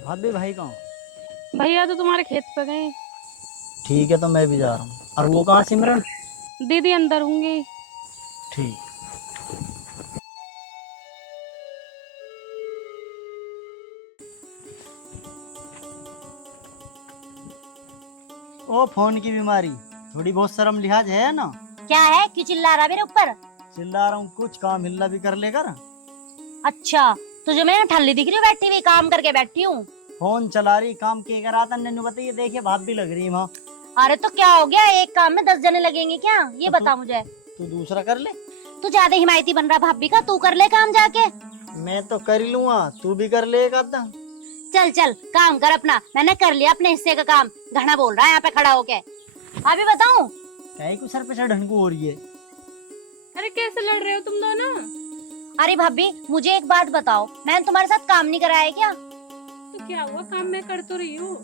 भाभी भाई कहाँ? भैया तो तुम्हारे खेत पे गए। ठीक है, तो मैं भी जा रहा हूँ। और वो कहाँ सिमरन? दीदी अंदर होंगी। ठीक। ओ फोन की बीमारी, थोड़ी बहुत शर्म लिहाज है ना? क्या है? क्यों चिल्ला रहा मेरे ऊपर? चिल्ला रहा हूँ, कुछ काम हिल्ला भी कर लेकर। अच्छा, तुझे मैं ठल्ली दिख रही हूँ बैठी हुई? काम करके बैठी हूँ। फोन चला रही, काम के कर आता नन्नू बताइए, देखिए भाप भी लग रही है वहाँ। अरे तो क्या हो गया? एक काम में 10 जने लगेंगे क्या? ये तो बता मुझे। तू दूसरा कर ले। तू ज्यादा हिमायती बन रहा भाभी का। तू कर ले काम जाके। मैं तो कर ही लूंगा, तू भी कर ले एक आधा। चल चल काम कर अपना। मैंने कर लिया अपने हिस्से का काम। घना बोल रहा है यहाँ पे खड़ा होके। अभी बताऊं? कहीं को सर पे सर ढनकू हो रही है। अरे कैसे लड़ रहे हो तुम दोनों? अरे भाभी मुझे एक बात बताओ, मैंने तुम्हारे साथ काम नहीं कराया क्या? तो क्या हुआ, काम मैं कर तो रही हूँ।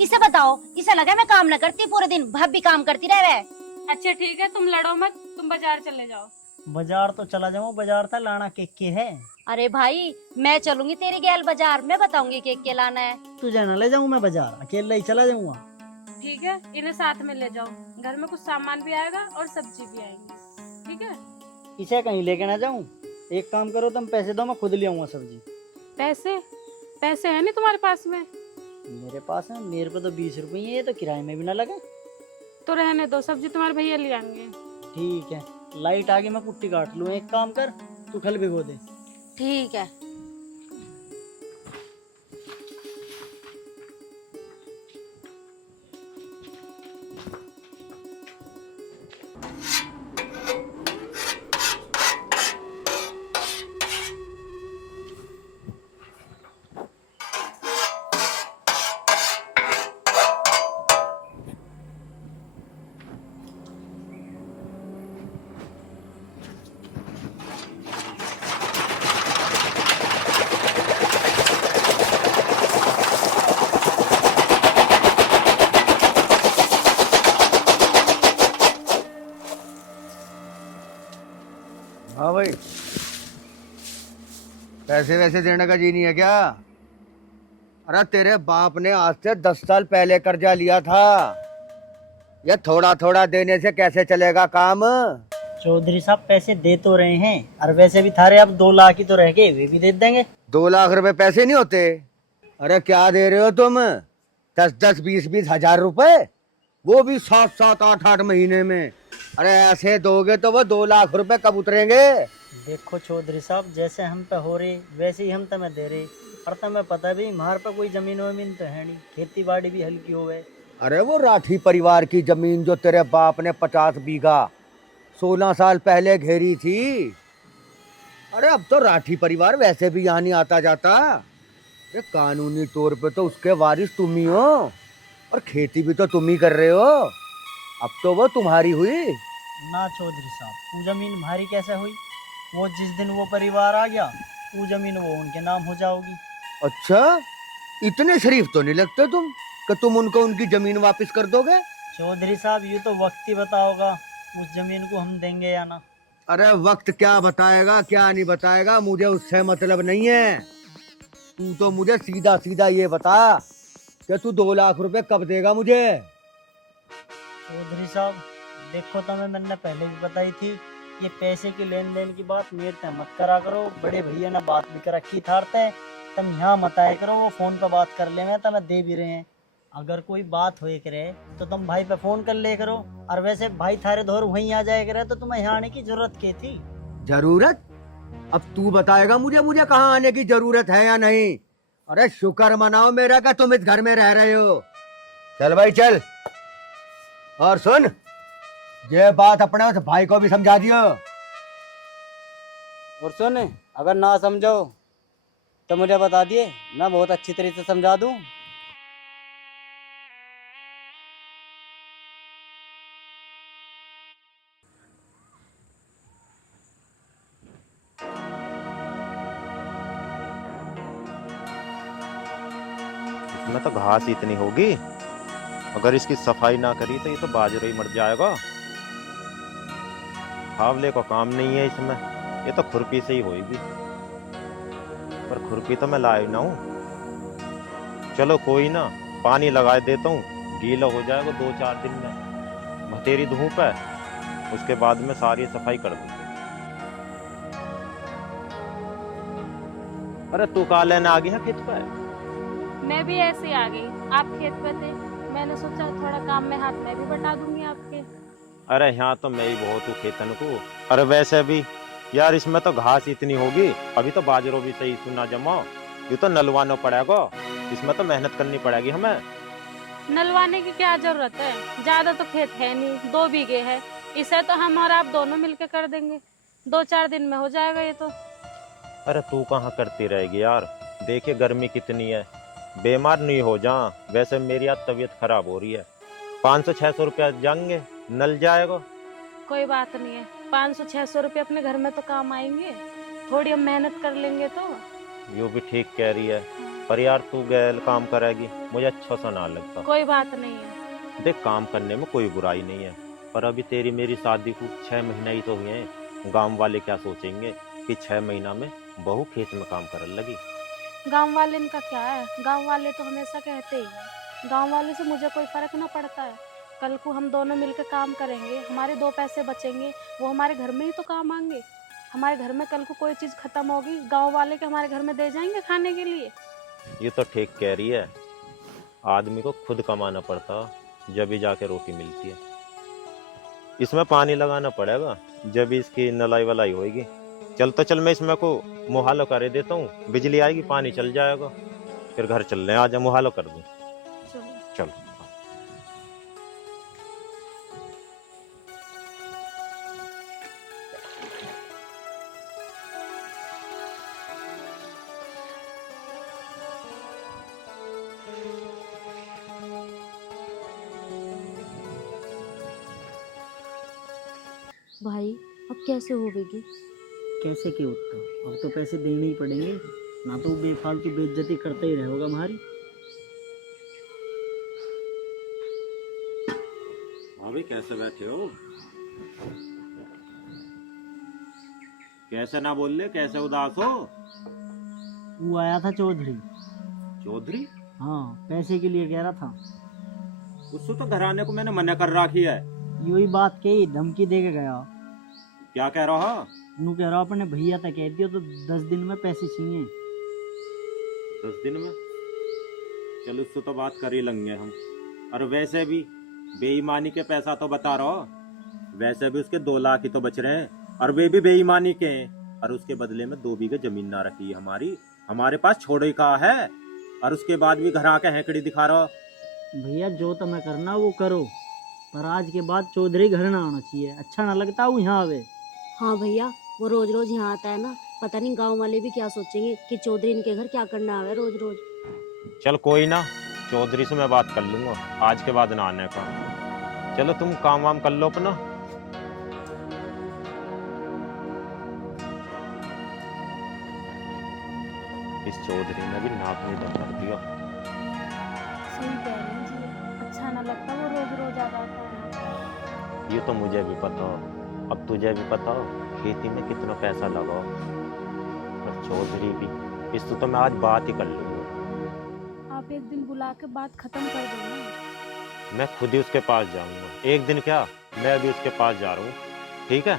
इसे बताओ, इसे लगा मैं काम न करती पूरे दिन, भाभी काम करती रह रहे। अच्छा ठीक है, तुम लड़ो मत, तुम बाजार चले जाओ। बाजार तो चला जाऊँ, बाजार था लाना के है। अरे भाई मैं चलूंगी तेरी गैल बाजार, मैं बताऊंगी केक के लाना है। तुझे न ले जाऊँ मैं बाजार, अकेला ही चला जाऊंगा। ठीक है, इन्हें साथ में ले जाओ। घर में कुछ सामान भी आएगा और सब्जी भी आएगी। ठीक है? इसे कहीं लेके ना जाऊं। एक काम करो, तुम पैसे दो, मैं खुद ले आऊंगा सब्जी। पैसे? पैसे है नहीं तुम्हारे पास में? मेरे पास है, मेरे पे तो 20 रुपये ही है, ये तो किराए में भी ना लगे। तो रहने दो, सब्जी तुम्हारे भैया ले आएंगे। ठीक है, लाइट आ गई, मैं कुट्टी काट लूँ। एक काम कर, तू कल भिगो दे। ठीक है। हाँ भाई, पैसे वैसे देने का जी नहीं है क्या? अरे तेरे बाप ने आज से 10 साल पहले कर्जा लिया था। ये थोड़ा थोड़ा देने से कैसे चलेगा काम? चौधरी साहब पैसे दे तो रहे हैं, और वैसे भी थारे अब 2 लाख ही तो रह गए, वे भी दे देंगे। 2 लाख रुपए पैसे नहीं होते। अरे क्या दे रहे हो तुम? 10-10, 20-20 हजार रुपए, वो भी 7-7, 8-8 महीने में। अरे ऐसे दोगे तो वो 2 लाख रुपए कब उतरेंगे? देखो चौधरी साहब, जैसे हम पे हो रही वैसे ही हम तुम्हें दे रही। और तुम्हें पता भी हमारे पे कोई जमीन वमीन तो है नहीं, खेती बाड़ी भी हल्की हो गए। अरे वो राठी परिवार की जमीन जो तेरे बाप ने 50 बीघा 16 साल पहले घेरी थी। अरे अब तो राठी परिवार वैसे भी यहाँ नहीं आता जाता। ये कानूनी तौर पे तो उसके वारिस तुम ही हो, और खेती भी तो तुम ही कर रहे हो। अब तो वो तुम्हारी हुई। ना चौधरी साहब, वो जमीन हमारी कैसे हुई? वो जिस दिन वो परिवार आ गया, वो जमीन वो उनके नाम हो जाओगी। अच्छा, इतने शरीफ तो नहीं लगते तुम कि तुम उनको उनकी जमीन वापस कर दोगे। चौधरी साहब, ये तो वक्त ही बताओगा उस जमीन को हम देंगे या ना। अरे वक्त क्या बताएगा क्या नहीं बताएगा, मुझे उससे मतलब नहीं है। तू तो मुझे सीधा सीधा ये बता कि तू 2 लाख रुपए कब देगा मुझे? चौधरी साहब देखो, तुम्हें मैंने पहले भी बताई थी, ये पैसे की लेन देन की बात मेरे से मत करा करो। बड़े भैया ने बात भी कर रखी थारते, तुम यहाँ मत आया करो। वो फोन पे बात कर ले, मैं तुम्हें दे भी रहे हैं। अगर कोई बात हो करे तो तुम भाई पे फोन कर ले करो। और वैसे भाई थारे धोर वहीं आ जाए करे, तो तुम्हें यहाँ आने की जरूरत क्या थी? जरूरत? अब तू बताएगा मुझे मुझे कहाँ आने की जरूरत है या नहीं। अरे शुक्र मनाओ मेरा का तुम इस घर में रह रहे हो। चल भाई चल, और सुन, ये बात अपने उस भाई को भी समझा दियो। और सुन, अगर ना समझो तो मुझे बता दिए, मैं बहुत अच्छी तरीके से समझा दूं। इसमें तो घास ही इतनी होगी, अगर इसकी सफाई ना करी तो ये तो बाजरा ही मर जाएगा। फावले को काम नहीं है इसमें, ये तो खुरपी से ही होगी। पर खुरपी तो मैं लाए ना हूं। चलो कोई ना, पानी लगा देता हूँ, गीला हो जाएगा 2-4 दिन में। भतेरी धूप है, उसके बाद में सारी सफाई कर दूँ। अरे तू कहाँ लेने आ गई है खेत पे? मैं भी ऐसे ही आ गई, आप खेत पे थे, मैंने सोचा थोड़ा काम में हाथ मैं भी बटा दूंगी आपके। अरे यहाँ तो मैं ही बहुत हूँ खेतन को। अरे वैसे भी यार इसमें तो घास इतनी होगी, अभी तो बाजरो भी सही सुना जमा, ये तो नलवाना पड़ेगा, इसमें तो मेहनत करनी पड़ेगी हमें। नलवाने की क्या जरूरत है, ज्यादा तो खेत है नहीं, 2 बीघे है, इसे तो हम और आप दोनों मिलके कर देंगे, 2-4 दिन में हो जाएगा ये तो। अरे तू कहाँ करती रहेगी यार, देखिए गर्मी कितनी है, बीमार नहीं हो जा। वैसे मेरी आज तबीयत खराब हो रही है, 500-600 रुपया जाएंगे, नल जाएगा। कोई बात नहीं है, 500-600 रुपये अपने घर में तो काम आएंगे, थोड़ी हम मेहनत कर लेंगे तो। यो भी ठीक कह रही है, पर यार तू गैल काम करेगी, मुझे अच्छा सा ना लगता। कोई बात नहीं है। देख काम करने में कोई बुराई नहीं है, पर अभी तेरी मेरी शादी को 6 महीना ही तो हुए हैं, गांव वाले क्या सोचेंगे कि 6 महीना में बहू खेत में काम करने लगी। गांव वाले इनका क्या है, गांव वाले तो हमेशा कहते ही हैं, गांव वाले से मुझे कोई फर्क ना पड़ता है। कल को हम दोनों मिलकर काम करेंगे, हमारे 2 पैसे बचेंगे, वो हमारे घर में ही तो काम आएंगे। हमारे घर में कल को कोई चीज़ खत्म होगी, गांव वाले के हमारे घर में दे जाएंगे खाने के लिए। ये तो ठीक कह रही है, आदमी को खुद कमाना पड़ता जब भी जाके रोटी मिलती है। इसमें पानी लगाना पड़ेगा जब इसकी नलाई वलाई होगी। चल तो चल, मैं इसमें को मुहालो कर देता हूँ, बिजली आएगी पानी चल जाएगा, फिर घर चल रहे हैं, आजा मुहालो कर दूँ। चलो। चलो भाई अब कैसे होगी? कैसे के उत्तर, अब तो पैसे देने ही पड़ेंगे, ना तो बेफालतू बेइज्जती करते ही रहेगा हमारी। भाभी कैसे बैठे हो? कैसे ना बोल ले, कैसे उदास हो? वो आया था चौधरी। चौधरी? हाँ, पैसे के लिए कह रहा था। उसको तो घर आने को मैंने मना कर रखी है। यही बात कही, धमकी दे के गया। क्या कह रहा? नू कह रहा अपने भैया तक कह दियो तो 10 दिन में पैसे चाहिए। 10 दिन में? चलो उससे तो बात कर ही लेंगे हम। और वैसे भी बेईमानी के पैसा तो बता रहा हो, वैसे भी उसके 2 लाख ही तो बच रहे हैं, और वे भी बेईमानी के हैं, और उसके बदले में 2 बीघे जमीन ना रखी है हमारी, हमारे पास छोड़े का है, और उसके बाद भी घर आके हैकड़ी दिखा रहा। भैया जो तुम्हें करना वो करो, पर आज के बाद चौधरी घर ना आना चाहिए, अच्छा ना लगता वो यहाँ आवे। हाँ भैया, वो रोज रोज यहाँ आता है ना, पता नहीं गांव वाले भी क्या सोचेंगे कि चौधरी इनके घर क्या करना आवे रोज रोज। चल कोई ना, चौधरी से मैं बात कर लूंगा, आज के बाद ना आने का। चलो तुम काम वाम कर लो अपना। इस चौधरी ने भी नाक में दम कर दिया। सही कह रहे हैं जी, अच्छा ना लगता वो रोज रोज आ जाता है। ये तो मुझे भी पता हो, अब तुझे भी पता हो खेती में कितना पैसा लगाओ, और चौधरी भी, इस तो मैं आज बात ही कर लूंगा। आप एक दिन बुला के बात खत्म कर दो ना। मैं खुद ही उसके पास जाऊंगा, एक दिन क्या, मैं अभी उसके पास जा रहा हूँ, ठीक है?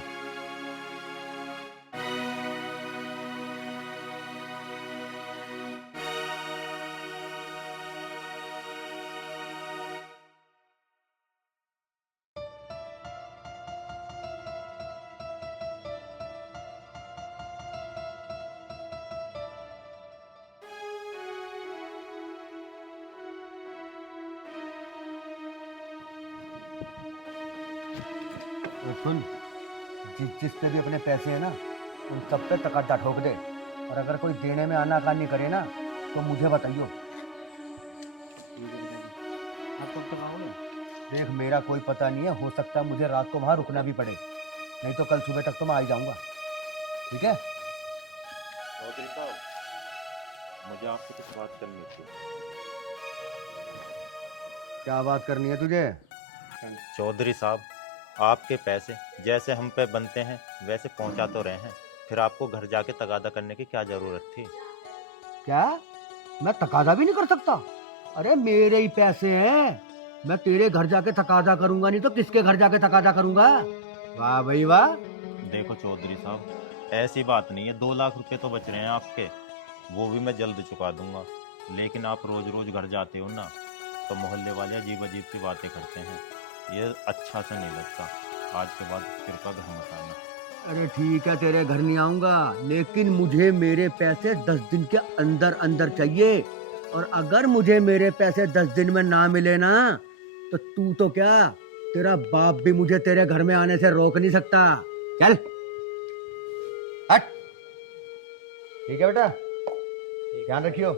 तो सुन, जिस पे भी अपने पैसे हैं ना, उन सब पे तकादा ठोक दे, और अगर कोई देने में आनाकानी करे ना तो मुझे बताइयो। आप कब तक आओगे? देख मेरा कोई पता नहीं है, हो सकता है मुझे रात को वहाँ रुकना भी पड़े, नहीं तो कल सुबह तक तो मैं आ ही जाऊंगा, ठीक है? चौधरी साहब, मुझे आपसे कुछ बात करनी थी। क्या बात करनी है तुझे? चौधरी साहब, आपके पैसे जैसे हम पे बनते हैं वैसे पहुंचा तो रहे हैं, फिर आपको घर जाके तगादा करने की क्या जरूरत थी? क्या मैं तकादा भी नहीं कर सकता? अरे मेरे ही पैसे हैं, मैं तेरे घर जाके तकाजा करूंगा, नहीं तो किसके घर जाके तकाजा करूंगा। वाह भाई वाह। देखो चौधरी साहब, ऐसी बात नहीं है, 2 लाख रुपए तो बच रहे हैं आपके, वो भी मैं जल्द चुका दूंगा। लेकिन आप रोज रोज घर जाते हो ना, तो मोहल्ले वाले अजीब अजीब सी बातें करते हैं, ये अच्छा सा नहीं लगता। आज के बाद कृपया घर मत आना। अरे ठीक है, तेरे घर नहीं आऊंगा, लेकिन मुझे मेरे पैसे 10 दिन के अंदर अंदर चाहिए। और अगर मुझे मेरे पैसे 10 दिन में ना मिले ना, तो तू तो क्या, तेरा बाप भी मुझे तेरे घर में आने से रोक नहीं सकता। चल हट। ठीक है बेटा, ध्यान रखियो,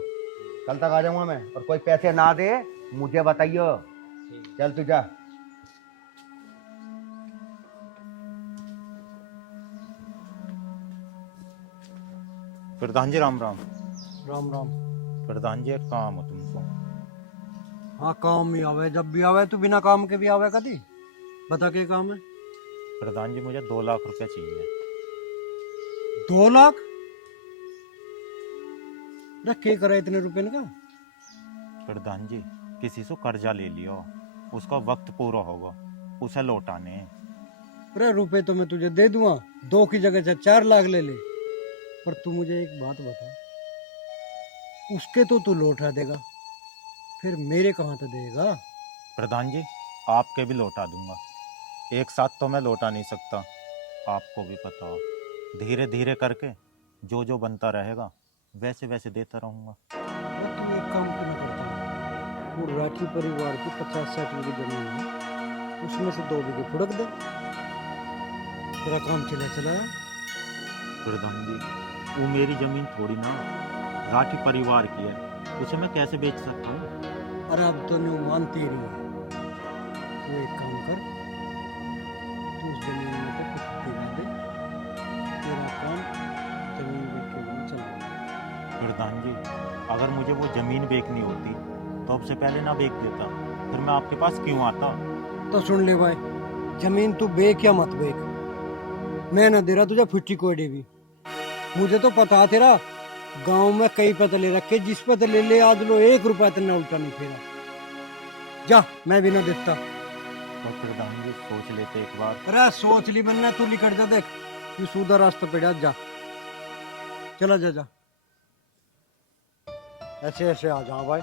कल तक आ जाऊंगा मैं, और कोई पैसे ना दे मुझे बताइयो। चल तू जा। प्रधान जी राम राम। राम राम। प्रधान जी एक काम हो तुमको। हाँ काम ही आवे, जब भी आवे तू बिना काम के भी आवे कदी। बता के काम है। प्रधान जी मुझे 2 लाख रुपए चाहिए। 2 लाख? के करे इतने रुपए का? प्रधान जी किसी से कर्जा ले लियो, उसका वक्त पूरा होगा, उसे लौटाने हैं। अरे रुपए तो मैं तुझे दे दूंगा, 2 की जगह से 4 लाख ले ले। पर तू मुझे एक बात बता, उसके तो तू लौटा देगा, फिर मेरे कहाँ तो देगा? प्रधान जी आपके भी लौटा दूंगा, एक साथ तो मैं लौटा नहीं सकता, आपको भी पता हो। धीरे धीरे करके जो जो बनता रहेगा वैसे वैसे देता रहूंगा। अरे तू एक काम क्यों नहीं करता? वो राठी परिवार की 50-60 बीघे जमीन है, उसमें से 2 बीघे फुड़क दे, तेरा काम चला। प्रधान जी वो मेरी जमीन थोड़ी ना, राठी परिवार की है, उसे मैं कैसे बेच सकता हूँ। अरे अब तो नहीं मानती ही नहीं है। तू एक काम कर, तू उस जमीन में तो कुछ गिरा दे, तेरा काम जमीन बेच के भी चलाएगा। प्रधान जी अगर मुझे वो जमीन बेचनी होती तो अब से पहले ना बेच देता, फिर मैं आपके पास क्यों आता। तो सुन ले भाई, जमीन तू बेच या मत बेच, मैं ना दे रहा तुझे फिफ्टी कोई भी। मुझे तो पता तेरा गांव में कई पतले रखे, जिस पतले ले आज लो 1 रुपया तेने उल्टा नहीं फेरा। जा, मैं भी ना देता। तो प्रधान जी सोच लेते एक बार। अरे सोच ली बनना, तू लिखट जा, देख तू सीधा रास्ता पे जा, चला जा। ऐसे ऐसे आ जाओ भाई,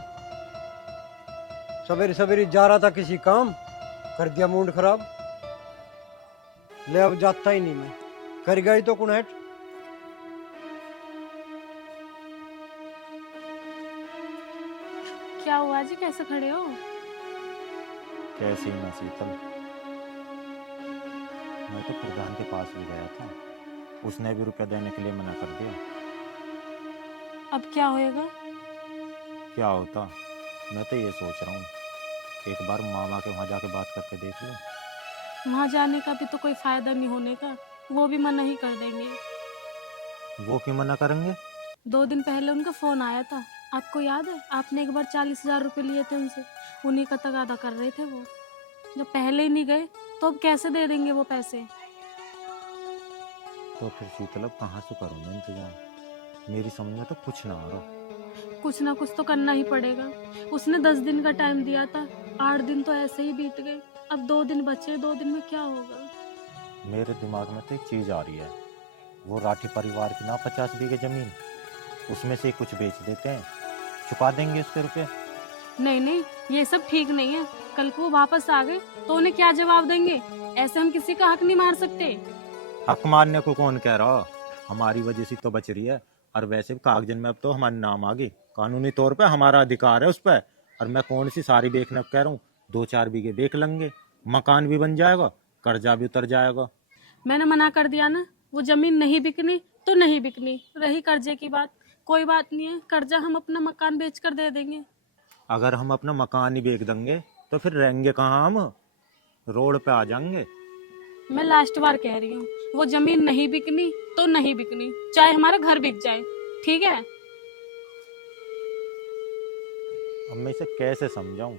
सवेरे सवेरे जा रहा था किसी काम, कर दिया मूड खराब। ले अब जाता ही नहीं मैं, कर गई तो कुण हट। क्या हुआ जी, कैसे खड़े हो? कैसे ही ना शीतल, मैं तो प्रधान के पास भी गया था, उसने भी रुपया देने के लिए मना कर दिया। अब क्या होएगा? क्या होता, मैं तो ये सोच रहा हूँ एक बार मामा के वहाँ जाके बात करके देख लूँ। वहाँ जाने का भी तो कोई फायदा नहीं होने का, वो भी मना ही कर देंगे। वो क्यों मना करेंगे? 2 दिन पहले उनका फोन आया था, आपको याद है? आपने एक बार 40,000 रुपये लिए थे उनसे, उन्हीं का तगादा कर रहे थे वो। जब पहले ही नहीं गए तो अब कैसे दे देंगे वो पैसे? तो फिर शीतल अब कहाँ से करूँ मैं इंतजाम, मेरी समझ में तो कुछ ना आ रहा। कुछ ना कुछ तो करना ही पड़ेगा। उसने 10 दिन का टाइम दिया था, 8 दिन तो ऐसे ही बीत गए, अब 2 दिन बचे, 2 दिन में क्या होगा? मेरे दिमाग में तो एक चीज़ आ रही है, वो राठी परिवार की ना 50 बीघे जमीन, उसमें से कुछ बेच देते हैं, चुका देंगे उसके रुपए। नहीं नहीं, ये सब ठीक नहीं है। कल को वो वापस आ गए तो उन्हें क्या जवाब देंगे? ऐसे हम किसी का हक नहीं मार सकते। हक मारने को कौन कह रहा, हमारी वजह से तो बच रही है, और वैसे भी कागजन में अब तो हमारे नाम आ गई, कानूनी तौर पे हमारा अधिकार है उस पर। और मैं कौन सी सारी बेचने कह रहा हूँ, 2-4 बीघे बेच लेंगे, मकान भी बन जाएगा, कर्जा भी उतर जाएगा। मैंने मना कर दिया ना, वो जमीन नहीं बिकनी तो नहीं बिकनी। रही कर्जे की बात, कोई बात नहीं है, कर्जा हम अपना मकान बेच कर दे देंगे। अगर हम अपना मकान ही बेच देंगे तो फिर रहेंगे कहाँ हम, रोड पे आ जाएंगे। मैं लास्ट बार कह रही हूँ, वो जमीन नहीं बिकनी तो नहीं बिकनी, चाहे हमारा घर बिक जाए, ठीक है? अब मैं इसे कैसे समझाऊं,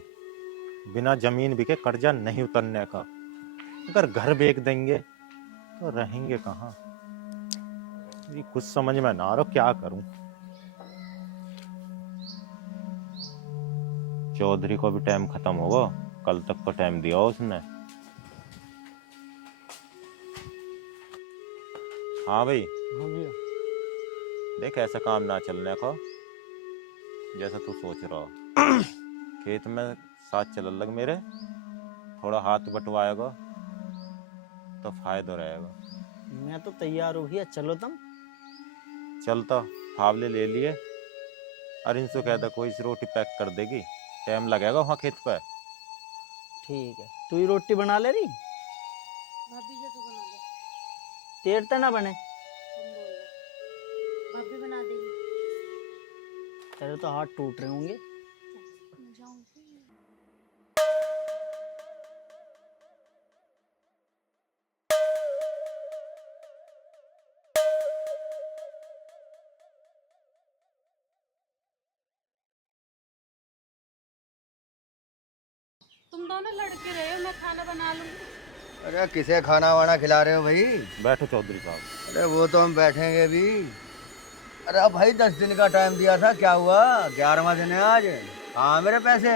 बिना जमीन बिके कर्जा नहीं उतरने का, अगर घर बेच देंगे तो रहेंगे कहाँ। ये कुछ समझ में ना आ रहा, क्या करूं। चौधरी को भी टाइम खत्म होगा, कल तक तो टाइम दिया उसने। हाँ भाई, हाँ भैया। देख ऐसा काम ना चलने का जैसा तू सोच रहा हो। खेत में साथ चल लग मेरे, थोड़ा हाथ बटवाएगा तो फायदा रहेगा। मैं तो तैयार हो गया, चलो तुम। चलता फावले ले लिए और इनसे कहता कोई सी रोटी पैक कर देगी, टाइम लगेगा वहाँ खेत पर। ठीक है, तू ही रोटी बना ले रही, भाभी जी तो बना दे, तेर तो ना बने। तुम बोल रहे भाभी बना देगी। तेरे तो हाथ टूट रहे होंगे। मैं जाऊंगी। तुम दोनों लड़के रहे हो, मैं खाना बना लूंगी। अरे किसे खाना वाना खिला रहे हो भाई? बैठो चौधरी साहब। अरे वो तो हम बैठेंगे भी। अरे अब भाई 10 दिन का टाइम दिया था, क्या हुआ? 11वां दिन है आज, कहाँ मेरे पैसे?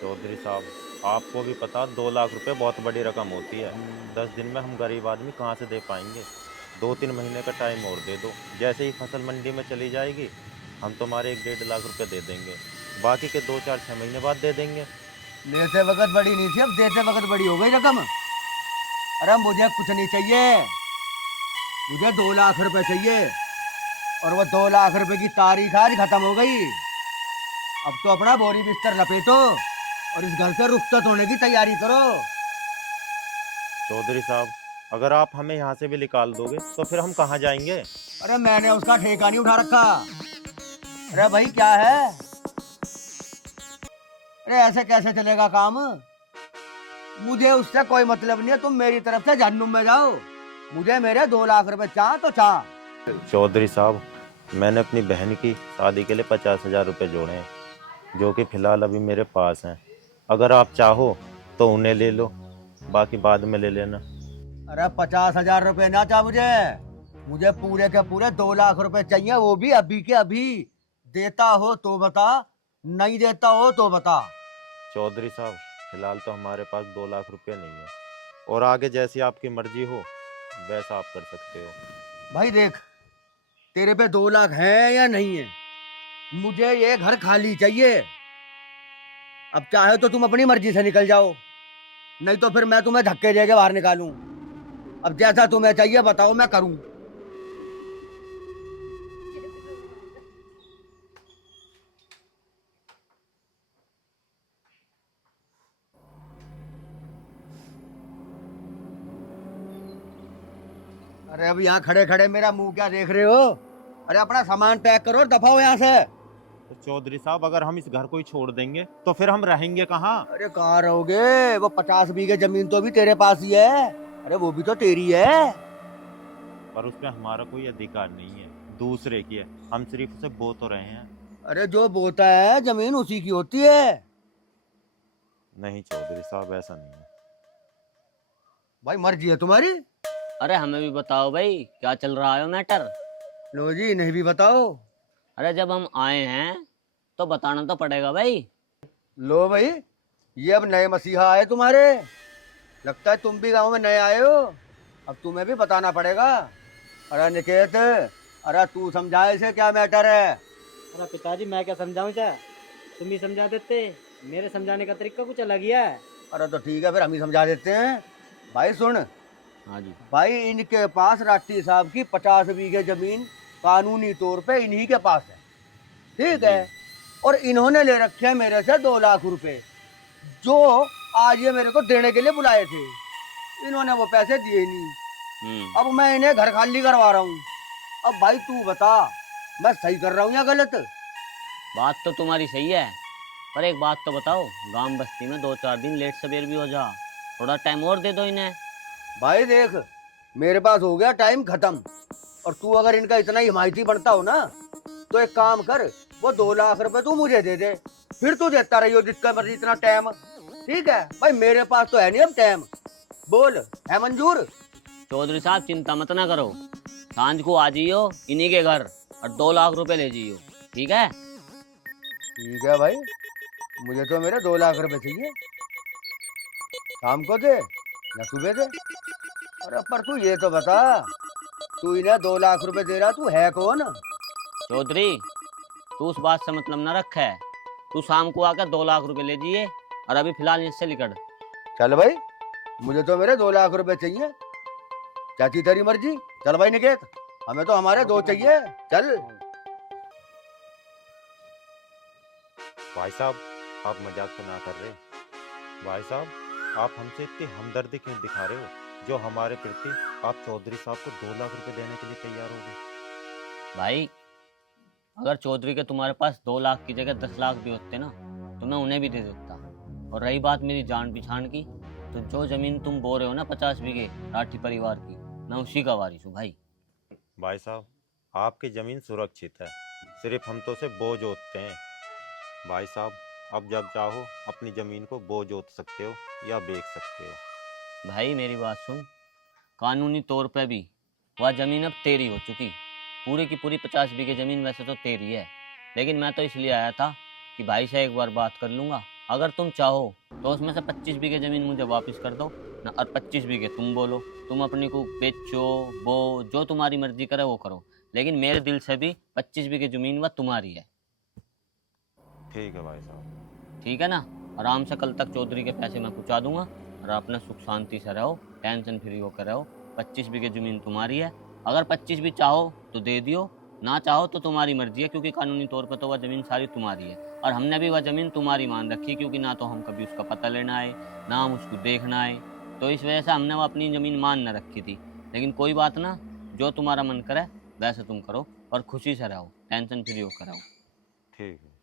चौधरी साहब आपको भी पता 2 लाख रुपए बहुत बड़ी रकम होती है। 10 दिन में हम गरीब आदमी कहाँ से दे पाएंगे? 2-3 महीने का टाइम और दे दो, जैसे ही फसल मंडी में चली जाएगी हम तुम्हारे 1-1.5 लाख रुपए दे देंगे, बाकी के 2-4-6 महीने बाद दे देंगे। लेते वक्त बड़ी नहीं थी, अब देते वक्त बड़ी हो गई रकम। अरे मुझे कुछ नहीं चाहिए, मुझे 2 लाख रुपए चाहिए, और वो 2 लाख रुपए की तारीख आज खत्म हो गई। अब तो अपना बोरी बिस्तर लपेटो और इस घर से रुखसत होने की तैयारी करो। चौधरी साहब अगर आप हमें यहाँ से भी निकाल दोगे तो फिर हम कहाँ जाएंगे? अरे मैंने उसका ठेका नहीं उठा रखा। अरे भाई क्या है? अरे ऐसे कैसे चलेगा काम? मुझे उससे कोई मतलब नहीं है, तुम मेरी तरफ से जहन्नुम में जाओ। मुझे मेरे 2 लाख रुपए चाह तो चाह। चौधरी साहब मैंने अपनी बहन की शादी के लिए 50,000 रुपये जोड़े हैं, जो कि फिलहाल अभी मेरे पास हैं। अगर आप चाहो तो उन्हें ले लो, बाकी बाद में ले लेना। अरे 50,000 रुपए ना चाह मुझे, मुझे पूरे के पूरे 2 लाख रुपए चाहिए, वो भी अभी के अभी। देता हो तो बता, नहीं देता हो तो बता। चौधरी साहब फिलहाल तो हमारे पास 2 लाख रुपए नहीं है, और आगे जैसी आपकी मर्जी हो वैसा आप कर सकते हो। भाई देख, तेरे पे 2 लाख है या नहीं है, मुझे ये घर खाली चाहिए। अब चाहे तो तुम अपनी मर्जी से निकल जाओ, नहीं तो फिर मैं तुम्हें धक्के देके बाहर निकालूं। अब जैसा तुम्हें चाहिए बताओ, मैं करूं। अरे अब यहाँ खड़े खड़े मेरा मुंह क्या देख रहे हो? अरे अपना सामान पैक करो और दफाओ यहाँ से। तो चौधरी साहब अगर हम इस घर को ही छोड़ देंगे तो फिर हम रहेंगे कहाँ? अरे कहाँ रहोगे? वो 50 बीघे जमीन तो भी तेरे पास ही है। अरे वो भी तो तेरी है। पर उसमें हमारा कोई अधिकार नहीं है, दूसरे की है, हम सिर्फ उसे बो तो रहे हैं। अरे जो बोता है जमीन उसी की होती है। नहीं चौधरी साहब ऐसा नहीं है। भाई मर्जी है तुम्हारी। अरे हमें भी बताओ भाई, क्या चल रहा है मैटर? लो जी, नहीं भी बताओ। अरे जब हम आए हैं तो बताना तो पड़ेगा भाई। लो भाई, ये अब नए मसीहा आए तुम्हारे। लगता है तुम भी गांव में नए आए हो, अब तुम्हें भी बताना पड़ेगा। अरे निकेत, अरे तू समझा इसे क्या मैटर है। अरे पिताजी मैं क्या समझाऊं? क्या तुम ही समझा देते, मेरे समझाने का तरीका कुछ अलग ही है। अरे तो ठीक है, फिर हम ही समझा देते हैं। भाई सुन, हाँ जी। भाई इनके पास राठी साहब की 50 बीघे जमीन कानूनी तौर पे इन्हीं के पास है, ठीक है। और इन्होंने ले रखे हैं मेरे से 2 लाख रुपए, जो आज ये मेरे को देने के लिए बुलाए थे। इन्होंने वो पैसे दिए नहीं। अब मैं इन्हें घर खाली करवा रहा हूँ। अब भाई तू बता, मैं सही कर रहा हूँ या गलत? बात तो तुम्हारी सही है, पर एक बात तो बताओ, गांव बस्ती में 2-4 दिन लेट सवेर भी हो जा, थोड़ा टाइम और दे दो इन्हें। भाई देख, मेरे पास हो गया टाइम खत्म, और तू अगर इनका इतना हिमायती बनता हो ना, तो एक काम कर, वो 2 लाख रुपए तू मुझे दे दे, फिर तू देता रही हो जितना मर्जी इतना टाइम, ठीक है। भाई मेरे पास तो है नहीं अब टाइम। बोल, है मंजूर? चौधरी साहब चिंता मत ना करो, सांझ को आ जाइयो इन्हीं के घर और 2 लाख रुपए ले जाइयो, ठीक है? ठीक है भाई, मुझे तो मेरे 2 लाख रुपए चाहिए, शाम को दे या सुबह दे। अरे पर तू ये तो बता, तू इन्हें 2 लाख रुपए दे रहा, तू है कौन? चौधरी तू उस बात से मतलब ना रख है। तू शाम को आकर 2 लाख रुपए ले जाइए और अभी फिलहाल इससे निकट। चल भाई, मुझे तो मेरे 2 लाख रुपए चाहिए। चाची तेरी मर्जी, चल भाई निकेत, हमें तो हमारे 2 चाहिए, चल। भाई साहब आप मजाक तो ना कर रहे? भाई साहब आप हमसे इतनी हमदर्दी क्यों दिखा रहे हो, जो हमारे प्रति आप चौधरी साहब को 2 लाख रुपए देने के लिए तैयार हो गए? भाई अगर चौधरी के तुम्हारे पास 2 लाख की जगह 10 लाख भी होते ना तो मैं उन्हें भी दे देता। और रही बात मेरी जान पहचान की, तो जो जमीन तुम बोल रहे हो ना 50 बीघे राठी परिवार की, मैं उसी का वारिस हूँ भाई। भाई साहब आपकी जमीन सुरक्षित है, सिर्फ हम तो उसे बोझ जोतते हैं। भाई साहब अब जब चाहो अपनी जमीन को बोझ जोत सकते हो या बेच सकते हो। भाई मेरी बात सुन, कानूनी तौर पे भी वह जमीन अब तेरी हो चुकी। पूरी की पूरी 50 बीघे जमीन वैसे तो तेरी है, लेकिन मैं तो इसलिए आया था कि भाई से एक बार बात कर लूँगा। अगर तुम चाहो तो उसमें से 25 बीघे जमीन मुझे वापस कर दो ना, और 25 बीघे तुम बोलो। तुम अपनी को बेचो बो, जो तुम्हारी मर्जी करे वो करो, लेकिन मेरे दिल से भी 25 बीघे जमीन वह तुम्हारी है। ठीक है भाई साहब। ठीक है ना? आराम से कल तक चौधरी के पैसे मैं पहुँचा दूंगा और अपने सुख शांति से रहो, टेंशन फ्री होकर रहो। 25 बीघे जमीन तुम्हारी है, अगर 25 भी चाहो तो दे दियो, ना चाहो तो तुम्हारी मर्जी है, क्योंकि कानूनी तौर पर तो वह जमीन सारी तुम्हारी है। और हमने भी वह जमीन तुम्हारी मान रखी, क्योंकि ना तो हम कभी उसका पता लेना आए ना हम उसको देखना आए, तो इस वजह से हमने वो अपनी ज़मीन मान न रखी थी। लेकिन कोई बात ना, जो तुम्हारा मन करे वैसे तुम करो और खुशी से रहो, टेंशन फ्री होकर रहो। ठीक है।